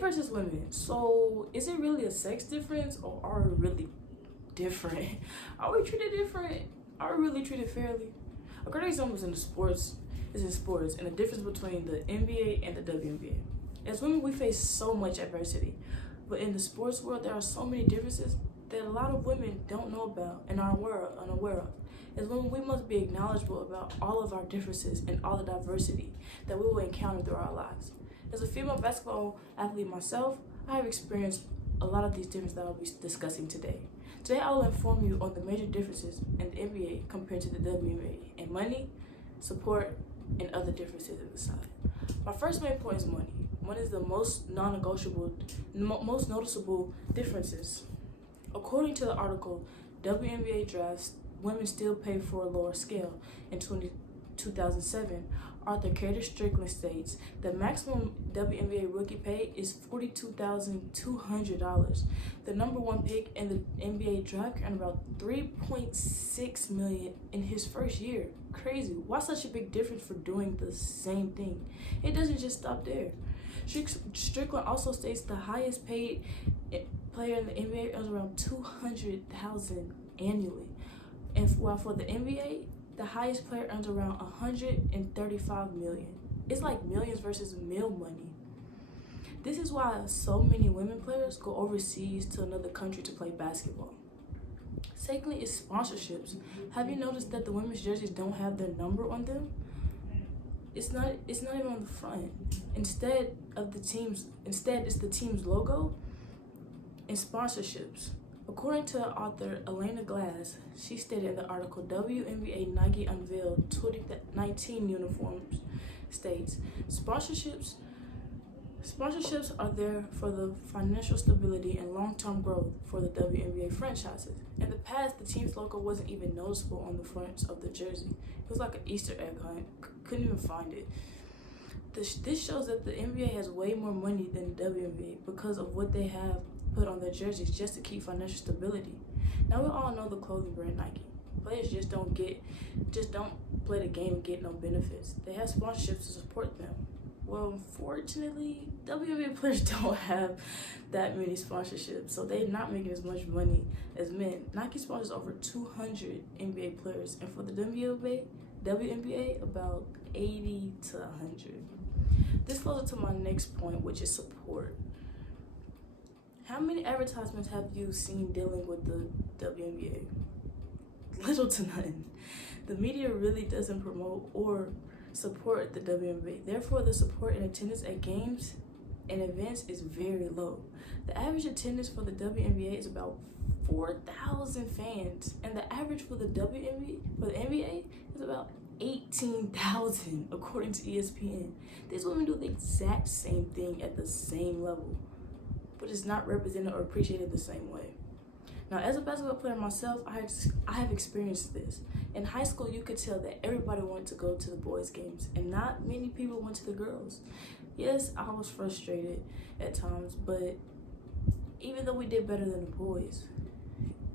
Men versus women. So is it really a sex difference, or are we really different? Are we treated different? Are we really treated fairly? A great example is in sports, and the difference between the NBA and the WNBA. As women, we face so much adversity, but in the sports world, there are so many differences that a lot of women don't know about and are unaware of. As women, we must be acknowledgeable about all of our differences and all the diversity that we will encounter through our lives. As a female basketball athlete myself, I have experienced a lot of these differences that I'll be discussing today. Today, I will inform you on the major differences in the NBA compared to the WNBA in money, support, and other differences in the side. My first main point is money. Money is the most non-negotiable, most noticeable differences. According to the article, WNBA drafts, women still pay for a lower scale. In 2007, Arthur Cater Strickland states the maximum WNBA rookie pay is $42,200. The number one pick in the NBA draft earned about $3.6 million in his first year. Crazy. Why such a big difference for doing the same thing? It doesn't just stop there. Strickland also states the highest paid player in the NBA earns around $200,000 annually, and while for the NBA, the highest player earns around $135 million. It's like millions versus meal money. This is why so many women players go overseas to another country to play basketball. Secondly is sponsorships. Have you noticed that the women's jerseys don't have their number on them? It's not even on the front. Instead, it's the team's logo and sponsorships. According to author Elena Glass, she stated in the article, WNBA Nike unveiled 2019 uniforms states, Sponsorships are there for the financial stability and long-term growth for the WNBA franchises. In the past, the team's logo wasn't even noticeable on the fronts of the jersey. It was like an Easter egg hunt. Couldn't even find it. This shows that the NBA has way more money than the WNBA because of what they have put on their jerseys just to keep financial stability. Now we all know the clothing brand Nike. Players just don't play the game and get no benefits. They have sponsorships to support them. Well, unfortunately, WNBA players don't have that many sponsorships, so they're not making as much money as men. Nike sponsors over 200 NBA players, and for the WNBA about 80 to 100. This flows into my next point, which is support. How many advertisements have you seen dealing with the WNBA? Little to none. The media really doesn't promote or support the WNBA. Therefore, the support and attendance at games and events is very low. The average attendance for the WNBA is about 4,000 fans, and the average for the NBA is about 18,000, according to ESPN. These women do the exact same thing at the same level, but it's not represented or appreciated the same way. Now, as a basketball player myself, I have experienced this. In high school, you could tell that everybody wanted to go to the boys' games, and not many people went to the girls. Yes, I was frustrated at times, but even though we did better than the boys,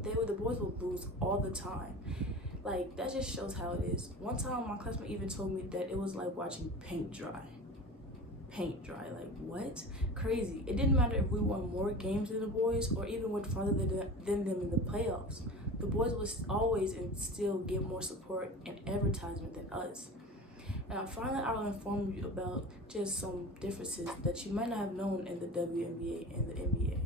the boys would lose all the time. Like, that just shows how it is. One time, my classmate even told me that it was like watching paint dry. Like, what? Crazy. It didn't matter if we won more games than the boys or even went farther than them in the playoffs. The boys would always and still get more support and advertisement than us. And finally, I will inform you about just some differences that you might not have known in the WNBA and the NBA.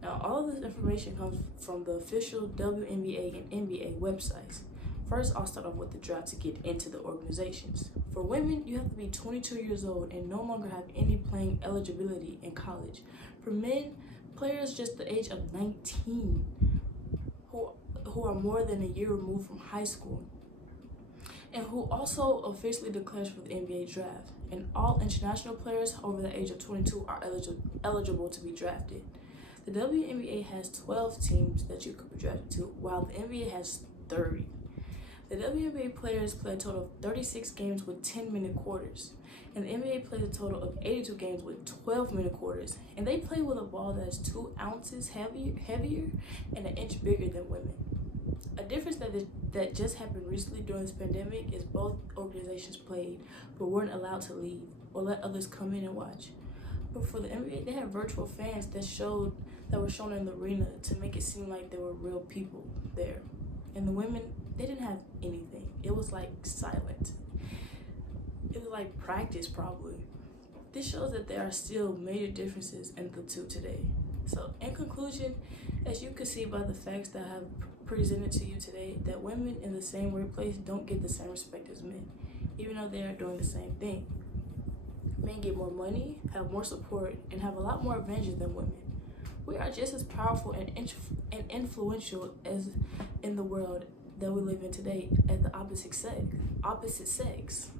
Now, all of this information comes from the official WNBA and NBA websites. First, I'll start off with the draft to get into the organizations. For women, you have to be 22 years old and no longer have any playing eligibility in college. For men, players just the age of 19 who are more than a year removed from high school and who also officially declares for the NBA draft. And all international players over the age of 22 are eligible to be drafted. The WNBA has 12 teams that you could be drafted to, while the NBA has 30. The WNBA players play a total of 36 games with 10-minute quarters, and the NBA plays a total of 82 games with 12-minute quarters, and they play with a ball that is 2 ounces heavier and an inch bigger than women. A difference that just happened recently during this pandemic is both organizations played, but weren't allowed to leave or let others come in and watch. But for the NBA, they had virtual fans that were shown in the arena to make it seem like there were real people there. And the women, they didn't have anything. It was like silent. It was like practice probably. This shows that there are still major differences in the two today. So in conclusion, as you can see by the facts that I have presented to you today, that women in the same workplace don't get the same respect as men, even though they are doing the same thing. Men get more money, have more support, and have a lot more advantages than women. We are just as powerful and influential as in the world that we live in today as the opposite sex.